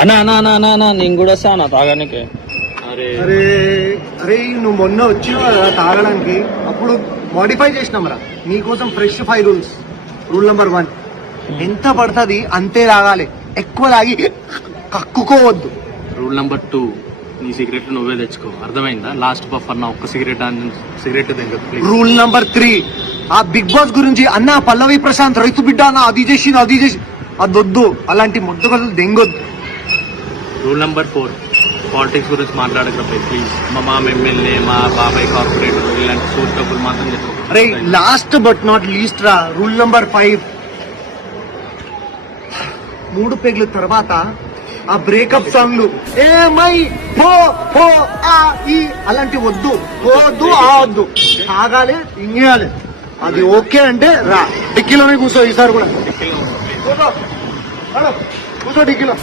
అన్నా అన్నా అన్నా అన్నా అన్నా నేను కూడా వస్తా అన్న తాగానికి. అరే అరే నువ్వు మొన్న వచ్చినావు కదా తాగడానికి, అప్పుడు మోడిఫై చేసినాం రా నీకోసం. Fresh 5 rules. రూల్ నెంబర్ 1, ఎంత పడుతుంది అంతే తాగాలి, ఎక్కువ తాగి కక్కుకోవద్దు. రూల్ నెంబర్ 2, నీ సిగరెట్ నువ్వే తెచ్చుకో. అర్థమైందా? లాస్ట్ పఫ్ అన్న ఒక్క సిగరెట్ దగ్గర. రూల్ నెంబర్ 3, ఆ బిగ్ బాస్ గురించి అన్న పల్లవి ప్రశాంత్ రైతు బిడ్డ అన్న అది చేసి అదొద్దు, అలాంటి ముద్దుగలు దెంగొద్దు. రూల్ నెంబర్ 4, పాలిటిక్స్ గురించి మాట్లాడకపోయి ప్లీజ్. మా మామ ఎమ్మెల్యే, మా బాబాయ్ కార్పొరేటర్ ఇలాంటి సోర్స్ డబ్బులు మాత్రం తెచ్చుకో. అరే లాస్ట్ బట్ నాట్ లీస్ట్ రా, రూల్ నెంబర్ 5, 3 పెగ్ల తర్వాత ఆ బ్రేకప్ సాంగ్లు ఏమై పో పో ఆ ఈ అలాంటి వద్దు, పోవద్దు ఆవద్దు, తాగాలి ఇంగేయాలి. అది ఓకే అంటే రా, డిక్కీలోనే కూర్చో. ఈసారి కూడా కూర్చో డిక్కీలో.